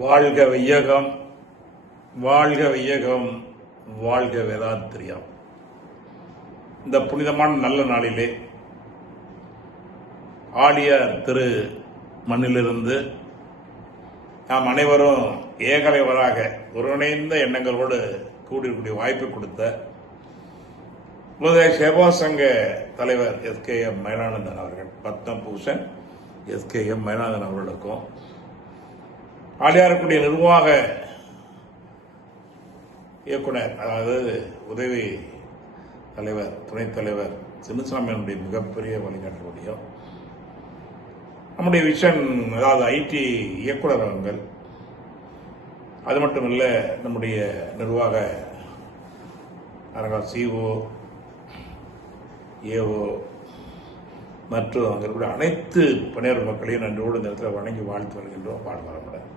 வாழ்க வையகம், வாழ்க வையகம், வாழ்க வேதாத்திரியம். இந்த புனிதமான நல்ல நாளிலே ஆழியார் திரு மண்ணிலிருந்து நாம் அனைவரும் ஏகலைவராக ஒருங்கிணைந்த எண்ணங்களோடு கூடியிருக்கூடிய வாய்ப்பு கொடுத்த முதல் சேவா சங்க தலைவர் எஸ்கேஎம் மயிலானந்தன் அவர்கள், பத்மபூஷன் எஸ்கேஎம் மயிலானந்தன் அவர்களுக்கும், ஆழியாருக்குடைய நிர்வாக இயக்குனர், அதாவது உதவி தலைவர், துணைத் தலைவர் சின்னசாமியினுடைய மிகப்பெரிய வழிகாட்டக்கூடியும், நம்முடைய விஷன், அதாவது ஐடி இயக்குனர் அவர்கள், அது மட்டும் இல்லை நம்முடைய நிர்வாக அரங்க சிஓ, ஏஓ மற்றும் அங்கே இருக்கக்கூடிய அனைத்து பணியாளர் மக்களையும் நன்றியோடு இந்த இடத்துல வணங்கி வாழ்த்து வருகின்றோம். வாழ்வாரமுடன்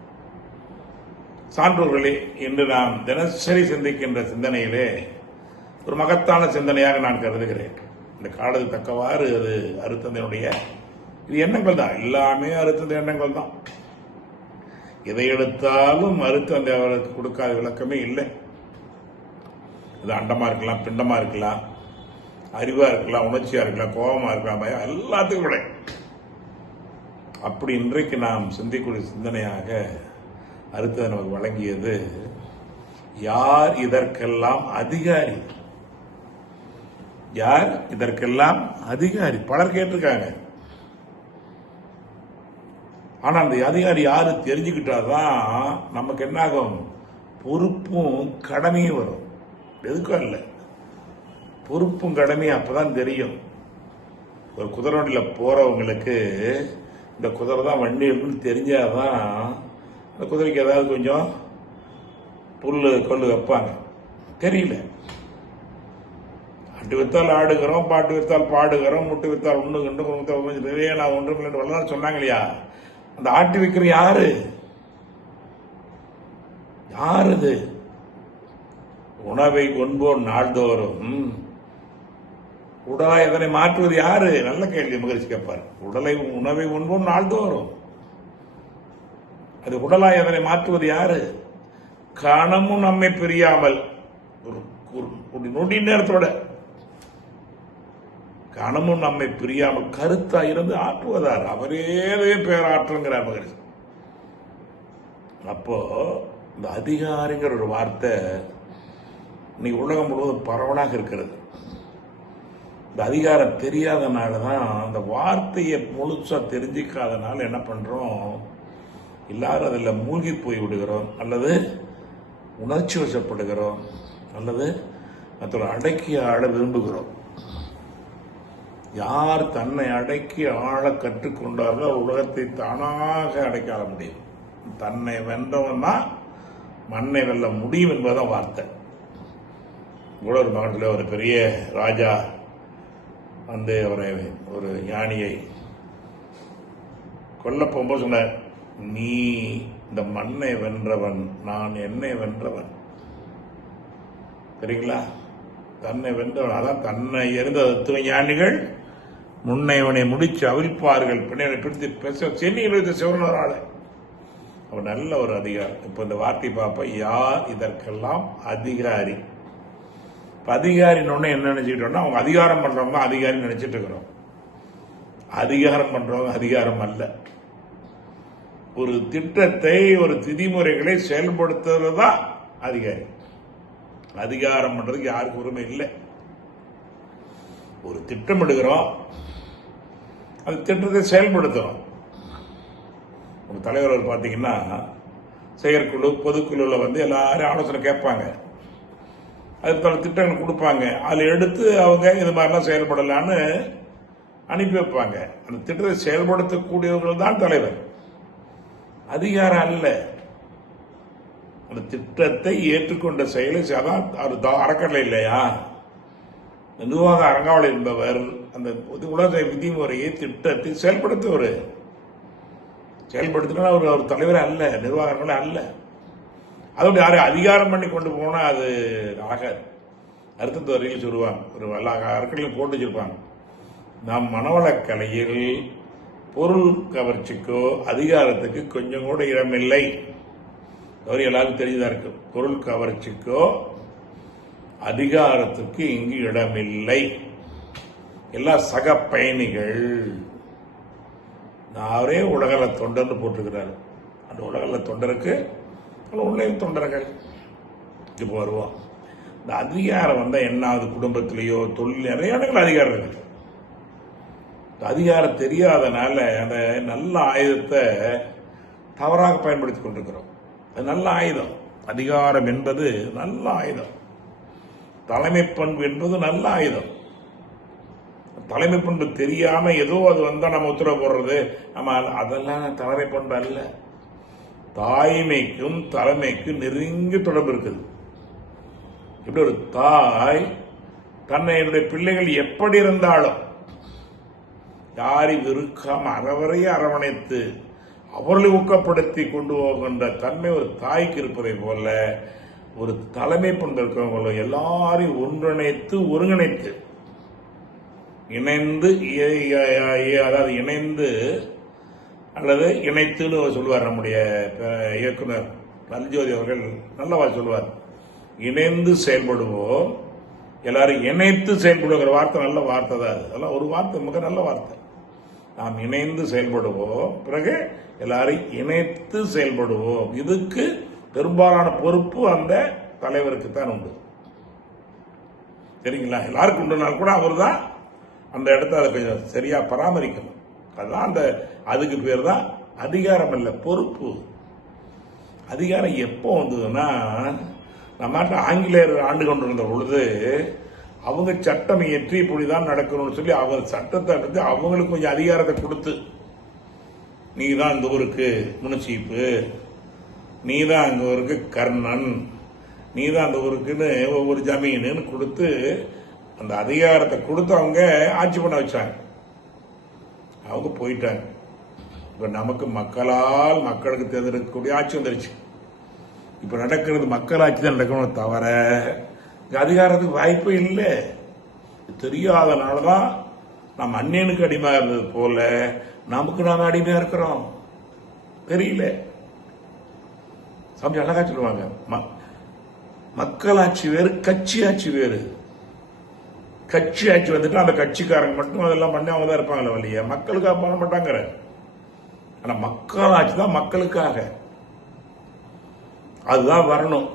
சான்றோர்களே, இன்று நாம் தினசரி சிந்திக்கின்ற சிந்தனையிலே ஒரு மகத்தான சிந்தனையாக நான் கருதுகிறேன். இந்த காலத்துக்கு தக்கவாறு அது அருத்தந்தையினுடைய இது எண்ணங்கள் தான், எல்லாமே அருத்தந்தை எண்ணங்கள் தான். எதை எடுத்தாலும் அருத்தந்தை அவருக்கு கொடுக்காத விளக்கமே இல்லை. இது அண்டமா இருக்கலாம், பிண்டமா இருக்கலாம், அறிவா இருக்கலாம், உணர்ச்சியா இருக்கலாம், கோபமா இருக்கலாம், பயம், எல்லாத்துக்கும் விட. அப்படி இன்றைக்கு நாம் சிந்திக்கூடிய சிந்தனையாக அடுத்தது நமக்கு வழங்கியது, யார் இதற்கெல்லாம் அதிகாரி? யார் இதற்கெல்லாம் அதிகாரி? பலர் கேட்டிருக்காங்க. ஆனா அந்த அதிகாரி யாரு தெரிஞ்சுக்கிட்டாதான் நமக்கு என்னாகும்? பொறுப்பும் கடமையும் வரும். எதுக்கும் இல்லை, பொறுப்பும் கடமையும் அப்பதான் தெரியும். ஒரு குதிரை வண்டியில் போறவங்களுக்கு இந்த குதிரை தான் வண்டி இருக்குன்னு தெரிஞ்சாதான் அந்த குதிரைக்கு ஏதாவது கொஞ்சம் புல்லு கொள்ளு வைப்பாங்க. தெரியல, ஆட்டு வித்தால் ஆடுகிறோம், பாட்டு வித்தால் பாடுகிறோம், முட்டு வித்தால் ஒன்று கண்டு நிறைய நான் ஒன்று வல்லதான் சொன்னாங்க இல்லையா? அந்த ஆட்டி வைக்கிற யாரு? யாரு? உணவை கொன்போன் நாள்தோறும் உடலாய் அதனை மாற்றுவது யாரு? நல்ல கேள்வி மகிழ்ச்சி கேட்பார். உணவை உண்போம் நாள்தோறும், அது உடலாய் அதனை மாற்றுவது யாரு? கணமும் நம்மை பிரியாமல் ஒரு நொடி நேரத்தோட கணமும் நம்மை பிரியாமல் கருத்தா இருந்து ஆற்றுவதார். அவரே பேராற்றுங்கிறார் மகிழ்ச்சி. அப்போ இந்த அதிகாரிங்கிற ஒரு வார்த்தை இன்னைக்கு உலகம் முழுவதும் பரவலாக இருக்கிறது. இந்த அதிகாரம் தெரியாதனாலதான், அந்த வார்த்தையை முழுசா தெரிஞ்சிக்காதனால என்ன பண்றோம்? எல்லாரும் அதில் மூழ்கி போய் விடுகிறோம், அல்லது உணர்ச்சி வசப்படுகிறோம், அல்லது மற்றொரு அடக்கி ஆள விரும்புகிறோம். யார் தன்னை அடக்கி ஆள கற்றுக்கொண்டார்களோ உலகத்தை தானாக அடக்கி ஆள முடியும். தன்னை வென்றவன் தான் மண்ணை வெல்ல முடியும் என்பதுதான் வார்த்தை. கூட ஒரு மகத்தில் ஒரு பெரிய ராஜா வந்து அவரை, ஒரு ஞானியை கொல்ல போகும்போது சொன்னார், நீ இந்த மண்ணை வென்றவன், நான் என்னை வென்றவன். சரிங்களா? தன்னை வென்றவன். அதான் தன்னை எறிந்த தத்துவ ஞானிகள் முன்னைவனை முடிச்சு அவிழ்ப்பார்கள், பின்னை பிடித்து பேச சென்னையில் வைத்த சிவனரால. அவன் நல்ல ஒரு அதிகாரம். இப்ப இந்த வார்த்தை பார்ப்ப, யார் இதற்கெல்லாம் அதிகாரி? அதிகாரின்னு என்ன நினைச்சுக்கிட்டோம்னா, அவங்க அதிகாரம் பண்றவங்க தான் அதிகாரி நினைச்சிட்டு இருக்கிறோம். அதிகாரம் பண்றவங்க அதிகாரம் அல்ல. ஒரு திட்டத்தை, ஒரு விதிமுறைகளை செயல்படுத்துறதுதான் அதிகாரி. அதிகாரம் பண்றதுக்கு யாருக்கு உரிமை இல்லை. ஒரு திட்டம் எடுக்கிறோம், அந்த திட்டத்தை செயல்படுத்துறோம். ஒரு தலைவர் பார்த்தீங்கன்னா செயற்குழு, பொதுக்குழுல வந்து எல்லாரும் ஆலோசனை கேட்பாங்க, அதுக்கான திட்டங்கள் கொடுப்பாங்க. அதில் எடுத்து அவங்க இது மாதிரிலாம் செயல்படலான்னு அனுப்பி வைப்பாங்க. அந்த திட்டத்தை செயல்படுத்தக்கூடியவர்கள் தான் தலைவர், அதிகாரம் அல்ல. அந்த திட்டத்தை ஏற்றுக்கொண்ட செயலை அது அறக்கட்டளை இல்லையா? நிர்வாக அரங்காவலர் என்பவர் அந்த உலக விதிமுறையை, திட்டத்தை செயல்படுத்துவார். செயல்படுத்தினா அவர் தலைவர் அல்ல, நிர்வாகங்களே அல்ல. அதோட யாரும் அதிகாரம் பண்ணி கொண்டு போனா அது ஆகாது. அர்த்தத்து வரையில் சொல்லுவாங்க, ஒரு எல்லா அறக்கட்டளையும் போட்டு வச்சிருப்பாங்க, நம் மனவளக்கலையில் பொருள் கவர்ச்சிக்கோ அதிகாரத்துக்கு கொஞ்சம் கூட இடமில்லை. அவர் எல்லாருக்கும் தெரிஞ்சதா இருக்கு. பொருள் கவர்ச்சிக்கோ அதிகாரத்துக்கு இங்கு இடமில்லை. எல்லா சக பயணிகள். அவரே உலகள தொண்டர்னு போட்டிருக்கிறாரு. அந்த உலகள தொண்டருக்கு உள்ளே தொண்டர்கள். இப்போ வருவோம். இந்த அதிகாரம் வந்தால் என்ன ஆகுது? குடும்பத்திலேயோ தொழில் நிறைய இடங்கள் அதிகாரம் இருக்கு. அதிகாரம் தெரியாதனால அந்த நல்ல ஆயுதத்தை தவறாக பயன்படுத்தி கொண்டிருக்கிறோம். அது நல்ல ஆயுதம். அதிகாரம் என்பது நல்ல ஆயுதம். தலைமை பண்பு என்பது நல்ல ஆயுதம். தலைமை பண்பு தெரியாம ஏதோ அது வந்தா நம்ம உத்தரவு போடுறது, நம்ம அதெல்லாம் தலைமை பண்பு அல்ல. தாய்மைக்கும் தலைமைக்கும் நெருங்கிய தொடர்பு இருக்குது. இப்படி ஒரு தாய் தன்னை என்னுடைய பிள்ளைகள் எப்படி இருந்தாலும் யாரையும் வெறுக்காம அறவரையே அரவணைத்து அவர்களை ஊக்கப்படுத்தி கொண்டு போகின்ற தன்மை ஒரு தாய்க்கு இருப்பதை போல ஒரு தலைமை பண்பு இருக்கிறவங்கள எல்லாரையும் ஒன்றிணைத்து ஒருங்கிணைத்து இணைந்து, அதாவது இணைந்து அல்லது இணைத்துன்னு சொல்லுவார் நம்முடைய இயக்குனர் நல்ஜோதி அவர்கள். நல்லவா சொல்லுவார், இணைந்து செயல்படுவோம், எல்லாரும் இணைத்து செயல்படுங்கிற வார்த்தை நல்ல வார்த்தை தான். அதெல்லாம் ஒரு வார்த்தை மிக நல்ல வார்த்தை. நாம் இணைந்து செயல்படுவோம், பிறகு எல்லாரும் இணைத்து செயல்படுவோம். இதுக்கு பெரும்பாலான பொறுப்பு அந்த தலைவருக்கு தான் உண்டு. சரிங்களா? எல்லாருக்கும் உண்டுனாலும் கூட அவர் தான் அந்த இடத்த அதை கொஞ்சம் சரியா பராமரிக்கணும். அதுதான் அந்த அதுக்கு பேர் தான் அதிகாரம் இல்ல, பொறுப்பு. அதிகாரம் எப்போ வந்ததுன்னா, நம்ம நாட்டில் ஆங்கிலேயர் ஆண்டு கொண்டிருந்த பொழுது அவங்க சட்டம் இயற்றி இப்படிதான் நடக்கணும்னு சொல்லி அவங்க சட்டத்தை எடுத்து அவங்களுக்கு கொஞ்சம் அதிகாரத்தை கொடுத்து, நீ தான் இந்த ஊருக்கு முனிச்சீப்பு, நீ தான் அந்த ஊருக்கு கர்ணன், நீ தான் அந்த ஊருக்குன்னு ஒவ்வொரு ஜமீனுன்னு கொடுத்து அந்த அதிகாரத்தை கொடுத்து அவங்க ஆட்சி பண்ண வச்சாங்க. அவங்க போயிட்டாங்க. இப்ப நமக்கு மக்களால் மக்களுக்கு தேர்ந்தெடுக்கக்கூடிய ஆட்சி வந்துருச்சு. இப்ப நடக்கிறது மக்கள் ஆட்சி தான் நடக்கணும், தவிர அதிகாரத்துக்கு வாய்ப்பே இல்லை. தெரியாதனாலதான் நம்ம அந்நியனுக்கு அடிமையா இருந்தது போல நமக்கு நாம அடிமையா இருக்கிறோம். தெரியல. சமயம் அழகா சொல்லுவாங்க, மக்களாட்சி வேறு, கட்சி ஆட்சி வேறு. கட்சி ஆட்சி வந்துட்டு அந்த கட்சிக்காரங்க மட்டும் அதெல்லாம் பண்ணி அவங்க தான் இருப்பாங்களே வழிய மக்களுக்காக பண்ண மாட்டாங்க. ஆனா மக்களாட்சி தான் மக்களுக்காக, அதுதான் வரணும்.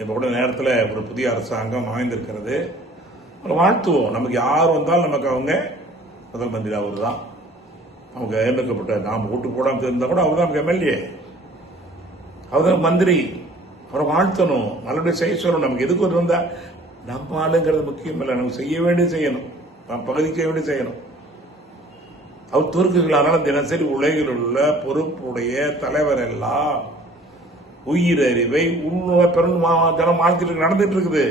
இப்ப கூட நேரத்தில் ஒரு புதிய அரசாங்கம் அமைந்திருக்கிறது. வாழ்த்துவோம். நமக்கு யார் வந்தாலும் நமக்கு அவங்க முதல் மந்திரி அவர் தான். அவங்க தேர்ந்தெடுக்கப்பட்ட நாம் ஓட்டு போடாமல் தெரிந்தா கூட அவர் தான் நமக்கு எம்எல்ஏ, அவர் தான் மந்திரி. அவரை வாழ்த்தணும், நல்லபடியாக செய்ய சொல்லணும். நமக்கு எதுக்கு ஒரு வந்தா நம்ம ஆளுங்கிறது முக்கியம் இல்லை, நமக்கு செய்ய வேண்டியது செய்யணும், நாம் பகுதிக்க வேண்டியது செய்யணும். அவர் தோற்குகளான தினசரி உலகில் உள்ள பொறுப்புடைய தலைவர் எல்லாம் உயிரறிவை உள்நுழை பெரும் ஜனம் வாழ்க்கையில் நடந்துட்டு இருக்குது.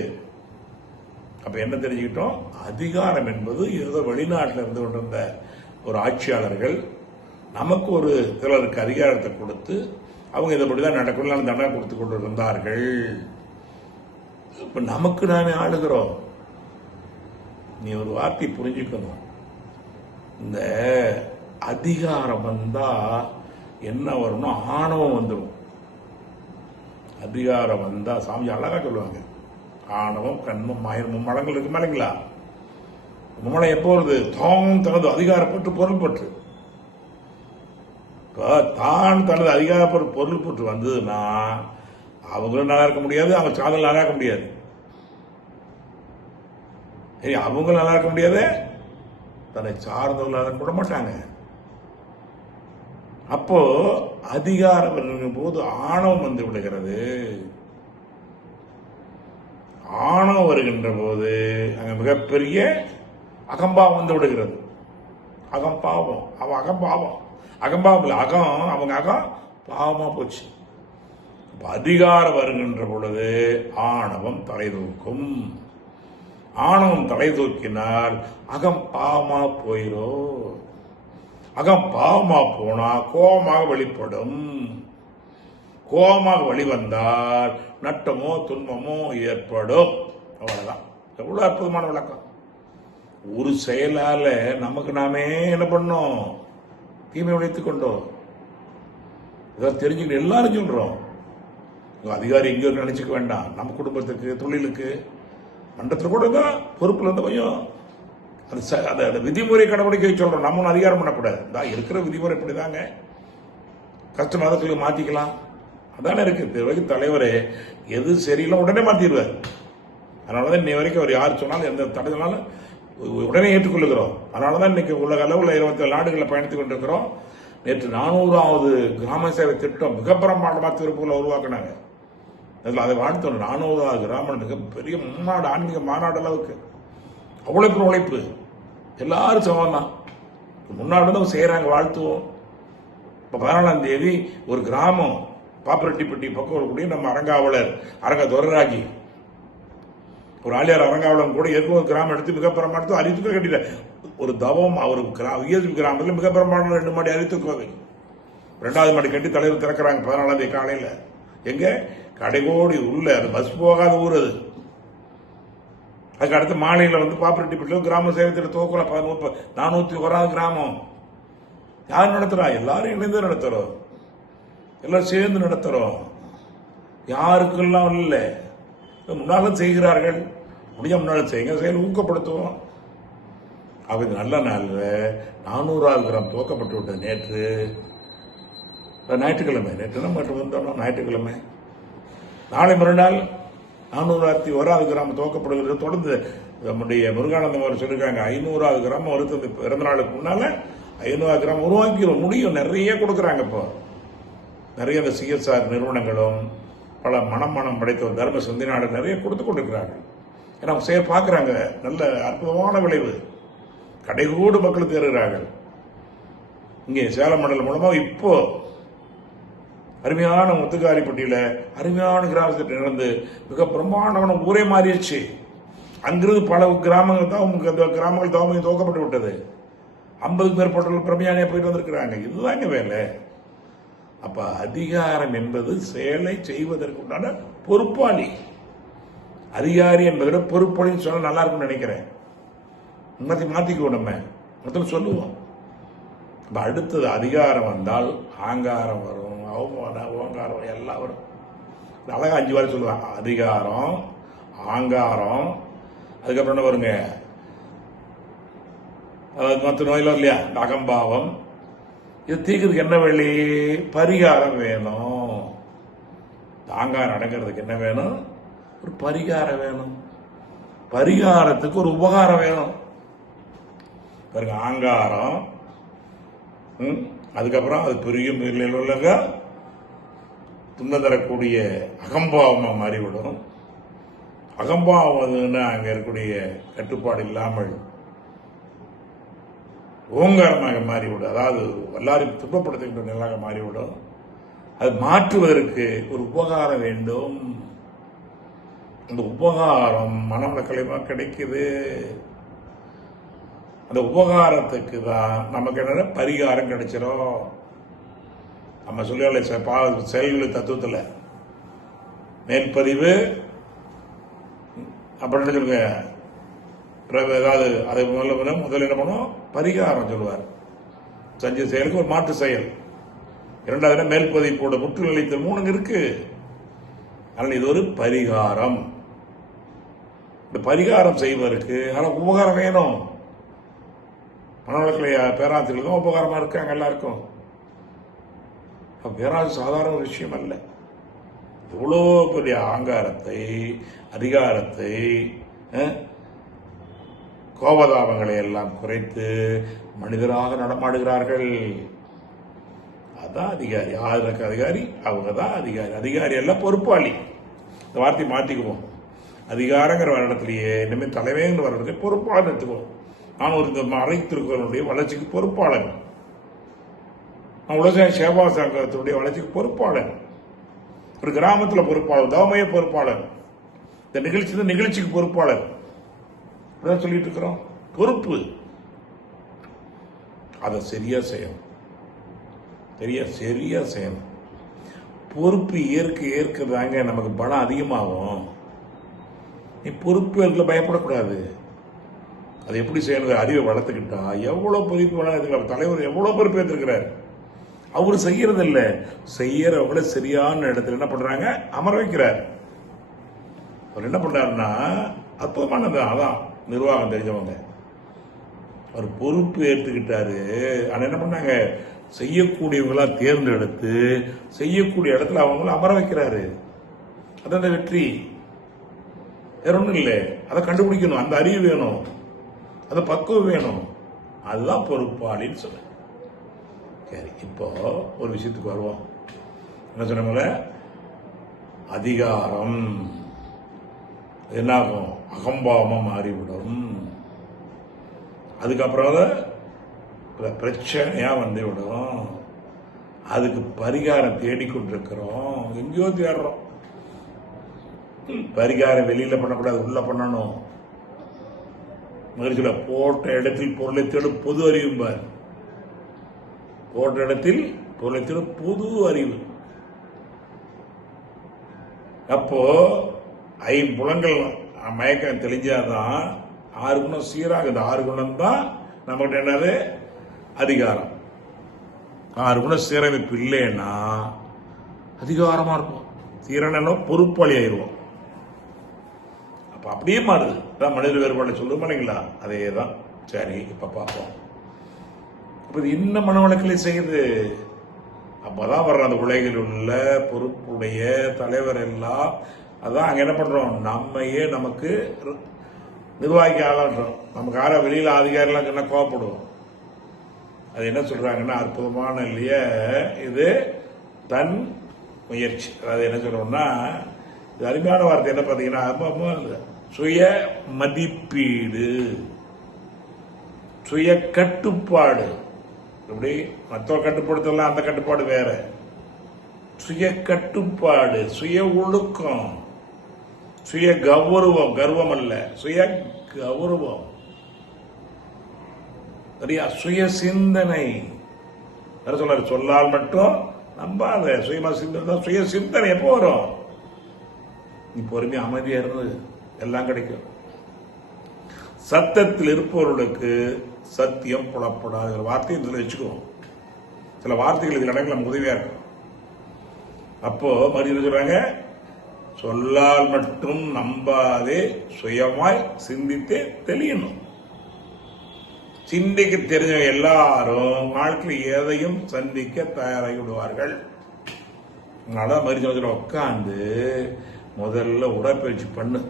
அப்ப என்ன தெரிஞ்சுக்கிட்டோம்? அதிகாரம் என்பது ஏதோ வெளிநாட்டில் இருந்து கொண்டிருந்த ஒரு ஆட்சியாளர்கள் நமக்கு ஒரு சிலருக்கு அதிகாரத்தை கொடுத்து அவங்க இதைப்படிதான் நடக்கணும் தண்டனை கொடுத்து கொண்டு இருந்தார்கள். இப்ப நமக்கு நாமே ஆளுகிறோம். நீ ஒரு வார்த்தை புரிஞ்சுக்கணும், இந்த அதிகாரம் வந்தா என்ன வரும்னா ஆணவம் வந்துடும். அதிகாரம் வந்தா சாமி அழகா சொல்லுவாங்க, ஆணவம் கண்மம் மாயிரம் மடங்கள் இருக்கு மேலைங்களா. மும்மடம் எப்போ வருது? தனது அதிகாரப்பட்டு பொருள்பட்டு. தான் தனது அதிகாரப்பட்டு பொருள்பட்டு வந்ததுன்னா அவங்களும் நல்லா இருக்க முடியாது, அவங்க சாதல் நல்லா இருக்க முடியாது. சரி, அவங்களும் நல்லா இருக்க முடியாது, தன்னை சார்ந்தவர்கள் நல்லா கூட மாட்டாங்க. அப்போ அதிகாரம் இருக்கும் போது ஆணவம் வந்து விடுகிறது. ஆணவம் வருகின்ற போது அங்க மிகப்பெரிய அகம்பாவம் வந்து விடுகிறது. அகம்பாவம், அவன் அகம்பாவம், அகம்பாவம் இல்லை, அவங்க அகம் பாவமா போச்சு. அதிகாரம் வருகின்ற பொழுது ஆணவம் தலை தூக்கும். ஆணவம் தலை தூக்கினால் அகம் பாவமா போயிடும். அகம் பாவமா போனா கோபமாக வெளிப்படும். கோபமாக வெளிவந்தால் நட்டமோ துன்பமோ ஏற்படும். அவ்வளவுதான். எவ்வளவு அற்புதமான விளக்கம். ஒரு செயலால நமக்கு நாமே என்ன பண்ணோம்? தீமை விளைத்துக் கொண்டோம். இதை தெரிஞ்சுக்கிட்டு எல்லாரும் சொல்றோம். அதிகாரி எங்கேயோ நினைச்சுக்க வேண்டாம். நம்ம குடும்பத்துக்கு, தொழிலுக்கு, மன்றத்தில் கூட தான் பொறுப்புல இருந்து கொஞ்சம் அந்த விதிமுறை கடைபிடிக்க சொல்றோம். நம்ம அதிகாரம் பண்ணக்கூடாது. தான் இருக்கிற விதிமுறை இப்படிதாங்க, கஷ்டமாக சொல்லி மாத்திக்கலாம். அதானே இருக்கு. தலைவரே எது சரியில்லை உடனே மாத்திடுவார். அதனாலதான் இன்னை வரைக்கும் அவர் யார் சொன்னாலும் எந்த தடைனாலும் உடனே ஏற்றுக்கொள்ளுகிறோம். அதனாலதான் இன்னைக்கு உலக அளவில் 27 நாடுகளில் பயணித்துக் கொண்டிருக்கிறோம். நேற்று 400வது கிராம சேவை திட்டம் மிக பிரமாண்டமா திருப்பூர்ல உருவாக்குனாங்க. அதை வாழ்த்தணும். 400வது கிராமம் மிகப்பெரிய முன்னாடு, ஆன்மீக மாநாடு அளவுக்கு அவ்வளவு உழைப்பு. எல்லாரும் சமம் தான். முன்னாடி செய்யறாங்க, வாழ்த்துவோம். இப்ப 14ஆம் தேதி ஒரு கிராமம் பாப்பரெட்டிப்பட்டி பக்கம் கூடிய நம்ம அரங்காவலர் அரங்க துரராகி ஒரு ஆளியார் அரங்காவலம் கூட ஏற்கும் ஒரு கிராமம் எடுத்து மிக பிரமாண்டத்தை அறிவித்து கட்டிட்ட ஒரு தவம். அவர் கிராமத்தில் மிக பிரமாண்டம் 2 மாடி அறிவித்து கோவில், 2வது மாடி கட்டி தலைவர் திறக்கிறாங்க 14ஆம் தேதி காலையில. எங்க கடைகோடி உள்ள அது பஸ் போகாத ஊர் அது. அதுக்கு அடுத்து மாலையில பாப்பரெட்டிப்பட்டியில் கிராம சேவை துவக்கல 401வது கிராமம். யார் நடத்துறா? எல்லாரும் இணைந்து நடத்துறோம், எல்லாரும் சேர்ந்து நடத்துறோம். யாருக்கெல்லாம் இல்லை, முன்னாலும் செய்கிறார்கள். முடிஞ்ச முன்னாலும் செய்யுங்க, செயல் ஊக்கப்படுத்துவோம். அவங்க நல்ல நாள்ல 400வது கிராம் துவக்கப்பட்டு விட்டது நேற்று ஞாயிற்றுக்கிழமை. நேற்று நம்ம வந்தோம் ஞாயிற்றுக்கிழமை. நாளை மறுநாள் 401வது கிராமம் துவக்கப்படுகிறது. தொடர்ந்து நம்முடைய முருகானந்தம் அவர் சொல்லியிருக்காங்க 500வது கிராமம் வருது. பிறந்த நாளுக்கு முன்னால 500வது கிராமம் உருவாக்கிடும் முடியும். நிறைய கொடுக்குறாங்க. இப்போ நிறைய இந்த சிஎஸ்ஆர் நிறுவனங்களும் பல மனம் படைத்த தர்ம சிந்தி நாடு நிறைய கொடுத்து கொண்டிருக்கிறார்கள். ஏன்னா செய்ய பார்க்குறாங்க. நல்ல அற்புதமான விளைவு. கடைகோடு மக்கள் தேறுகிறார்கள். இங்கே சேலம் மண்டலம் மூலமாக இப்போ அருமையான முத்துக்காரிப்பட்டியில அருமையான கிராமத்தை நடந்து மிக பிரம்மாண்டமான ஊரே மாறிடுச்சு. அங்கிருந்து பல கிராமங்கள் தவமையை துவக்கப்பட்டு விட்டது. 50க்கு மேற்பட்டவர்கள் பிரமையானியா போயிட்டு வந்திருக்கிறாங்க. இதுதாங்க வேலை. அப்ப அதிகாரம் என்பது செயலை செய்வதற்கு உண்டான பொறுப்பாளி. அதிகாரி என்பதை பொறுப்பாளின்னு சொன்னா நல்லா இருக்கும்னு நினைக்கிறேன். மாத்திக்குவோம், நம்ம சொல்லுவோம். அடுத்தது அதிகாரம் வந்தால் ஆங்காரம் வரும், அவமானம், ஓங்காரம் எல்லாம் வரும். அழகா 5 வாரம் சொல்லுவாங்க. அதிகாரம், ஆங்காரம், அதுக்கப்புறம் என்ன வருங்க, மற்ற நோயெல்லாம் இல்லையா, அகம்பாவம். இது தீர்க்கிறதுக்கு என்ன வழி? பரிகாரம் வேணும். ஆங்காரம் அடங்கிறதுக்கு என்ன வேணும்? ஒரு பரிகாரம் வேணும். பரிகாரத்துக்கு ஒரு உபகாரம் வேணும். பாருங்க, ஆங்காரம், அதுக்கப்புறம் அது பெரிய உள்ள துன்பம் தரக்கூடிய அகம்பாவமா மாறிவிடும். அகம்பாவம் அங்க இருக்கக்கூடிய கட்டுப்பாடு இல்லாமல் ஓங்காரமாக மாறிவிடும். அதாவது எல்லாரும் துன்பப்படுத்துகின்ற நிலையாக மாறிவிடும். அது மாற்றுவதற்கு ஒரு உபகாரம் வேண்டும். அந்த உபகாரம் மனவளக்கலைமா கிடைக்குது. அந்த உபகாரத்துக்கு தான் நமக்கு என்ன பரிகாரம் கிடைச்சிடும். நம்ம சொல்ல செயல்கள் தத்துவத்தில் மேல்பதிவு அப்படின்னு சொல்லுங்க. ஏதாவது அதை முதல்ல என்ன பண்ணும்? பரிகாரம் சொல்லுவார். செஞ்ச செயலுக்கு ஒரு மாற்று செயல். 2வது மேல்பதிவு போட முற்று நிலைத்தல் 3 இருக்கு. அதனால இது ஒரு பரிகாரம். இந்த பரிகாரம் செய்வதற்கு ஆனால் உபகாரம் வேணும். மனவளக்கலை பேராசிரியர்கள் தான் உபகாரமா இருக்காங்க எல்லாருக்கும். பேராசிரியர் சாதாரண ஒரு விஷயம் அல்ல. எவ்வளோ பெரிய ஆங்காரத்தை, அதிகாரத்தை, கோபதாபங்களை எல்லாம் குறைத்து மனிதராக நடமாடுகிறார்கள். அதான் அதிகாரி. யாருக்கு அதிகாரி? அவங்க தான் அதிகாரி. அதிகாரி எல்லாம் பொறுப்பாளி. இந்த வார்த்தையை மாற்றிக்குவோம். அதிகாரங்கிற வர இடத்துலயே இனிமேல் தலைமைங்கிற வர இடத்துல பொறுப்பாளர் எடுத்துக்குவோம். நான் ஒரு இந்த அரை திருக்குறளுடைய வளர்ச்சிக்கு பொறுப்பாளன். நான் உலக சேவா சங்கத்தினுடைய வளர்ச்சிக்கு பொறுப்பாளன். ஒரு கிராமத்தில் பொறுப்பாளர், தவமைய பொறுப்பாளர், இந்த நிகழ்ச்சிக்கு பொறுப்பாளர் சொல்லிட்டு இருக்கிறோம். பொறுப்பு அதை சரியா செய்யணும். சரியா செய்யணும். பொறுப்பு ஏற்க தாங்க நமக்கு பலம் அதிகமாகும். நீ பொறுப்பு ஏற்கல பயப்படக்கூடாது. அதை எப்படி செய்யணும்? அறிவை வளர்த்துக்கிட்டா எவ்வளவு பொறுப்பு வேணா. தலைவர் எவ்வளவு பொறுப்பு ஏற்றிருக்கிறார். அவரு செய்யறது இல்ல, செய்யறவங்கள சரியான இடத்துல என்ன பண்றாங்க, அமர வைக்கிறார். அவர் என்ன பண்றாருன்னா அற்புதமானது. அதான் நிர்வாகம் தெரிஞ்சவங்க. அவர் பொறுப்பு ஏற்றுக்கிட்டாரு. ஆனா என்ன பண்ணாங்க, செய்யக்கூடியவங்களா தேர்ந்தெடுத்து செய்யக்கூடிய இடத்துல அவங்கள அமர வைக்கிறாரு. அதான் வெற்றி. வேற ஒன்றும் இல்லை. அதை கண்டுபிடிக்கணும், அந்த அறிவு வேணும், அந்த பக்குவம் வேணும். அதுதான் பொறுப்பாளின்னு சொல்ல. சரி, இப்போ ஒரு விஷயத்துக்கு வருவோம். என்ன சொன்னாங்கள, அதிகாரம் என்னாகும், அகம்பாவமா மாறிவிடும். அதுக்கப்புறம் பிரச்சனையா வந்து விடும். அதுக்கு பரிகாரம் தேடிக்கொண்டிருக்கிறோம். எங்கேயோ தேடுறோம். பரிகாரம் வெளியில பண்ணக்கூடாது, உள்ள பண்ணணும். மகிழ்ச்சியில போட்ட இடத்தில் பொருளை தேடும் பொது அறிவும்பார். போட்ட இடத்தில் பொருளை தேடும் பொது அறிவு. அப்போ ஐம்புலங்கள் மயக்கம் தெளிஞ்சாதான் 6 குணம் சீராகுது. 6 குணம் தான் நம்மகிட்ட என்னது, அதிகாரம். 6 குணம் சீரமைப்பு இல்லைன்னா அதிகாரமா இருக்கும். சீரன பொறுப்பாளி ஆயிடுவோம். அப்ப அப்படியே மாறுது. மனித வேறுபாடு சொல்லுவோம் இல்லைங்களா, அதே தான். சரி, இப்ப பார்ப்போம். இப்ப இது என்ன மனவளக்கலை செய்யுது. அப்பதான் வர்ற அந்த உலகில் உள்ள பொறுப்புடைய தலைவர் எல்லாம் அதான் அங்க என்ன பண்றோம், நம்மையே நமக்கு நிர்வாகிக்க ஆளாடுறோம். நமக்கு யாரா வெளியில அதிகாரிலாம் சொன்னா கோவப்படுவோம். அது என்ன சொல்றாங்கன்னா, அற்புதமான இல்லையா இது, தன் முயற்சி. அதாவது என்ன சொல்றோம்னா, இது அருமையான வார்த்தை. என்ன பாத்தீங்கன்னா, சுய மதிப்பீடு, சுய கட்டுப்பாடு. எப்படி மற்ற கட்டுப்படுத்தலாம், அந்த கட்டுப்பாடு வேற. சுய கட்டுப்பாடு, சுய ஒழுக்கம், சுய கௌரவம். கர்வம் அல்ல, சுய கௌரவம். சரியா? சுய சிந்தனை. சொல்றாரு, சொல்லால் மட்டும் நம்பாத, சுயமா சிந்தனை. சுய சிந்தனை எப்போ வரும், நீ பொறுமையா அமைதியா இருந்து எல்லாம் கிடைக்கும். சத்தத்தில் இருப்பவர்களுக்கு சத்தியம் புலப்படாத வார்த்தையை இதில் வச்சுக்குவோம். சில வார்த்தைகள் இதில் இடங்கள் நம்ம உதவியா இருக்கும். அப்போ மறுபடியும் சொல்றாங்க, சொல்லால் மட்டும் நம்பாதே, சுயமாய் சிந்தித்தே தெளியணும். சிந்திக்க தெரிஞ்சவங்க எல்லாரும் வாழ்க்கையில் எதையும் சந்திக்க தயாராகி விடுவார்கள். அதனால மறுபடியும் உட்காந்து முதல்ல உடற்பயிற்சி பண்ணு.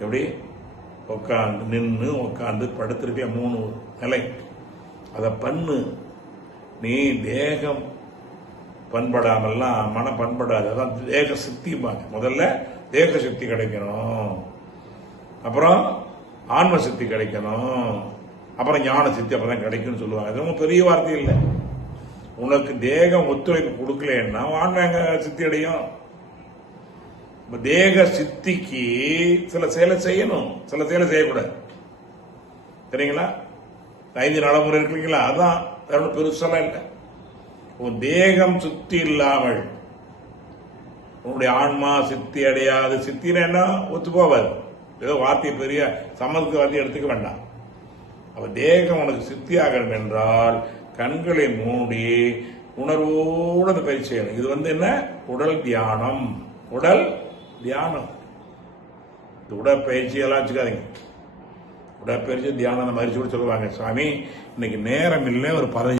எப்படி உட்காந்து, நின்று, உட்காந்து, படுத்திருக்க 3 நிலை. அதை பண்ணு. நீ தேகம் பண்படாமல்லாம் மனம் பண்படாது. அதான் தேக சித்திம்பாங்க. முதல்ல தேக சக்தி கிடைக்கணும், அப்புறம் ஆன்ம சக்தி கிடைக்கணும், அப்புறம் ஞான சித்தி அப்பதான் கிடைக்கும்னு சொல்லுவாங்க. அது ரொம்ப பெரிய வார்த்தை இல்லை. உனக்கு தேகம் ஒத்துழைப்பு கொடுக்கலன்னா ஆன்ம சித்தி அடையும். தேக சித்திக்கு சில செயலை செய்யணும், சில செயலை செய்யக்கூடாது. சரிங்களா? 5 நடைமுறை இருக்குங்களா, அதான் வேற பெருசெல்லாம் இல்லை. உன் தேகம் சுத்தி இல்லாமல் உன்னுடைய ஆன்மா சித்தி அடையாது. சித்தினா என்ன, ஒத்து போவாது. ஏதோ வார்த்தை பெரிய சமத்துவ வார்த்தை எடுத்துக்க வேண்டாம். அப்ப தேகம் உனக்கு சித்தி ஆகணும் என்றால் கண்களை மூடி உணர்வோடு அந்த பயிற்சி செய்யணும். இது என்ன, உடல் தியானம். உடல் தியானம். உடற்பயிற்சி எல்லாம் வச்சுக்காதீங்க. உடற்பயிற்சி தியானம் அந்த மாதிரி சொல்லுவாங்க. சாமி இன்னைக்கு நேரம் இல்லை, ஒரு 15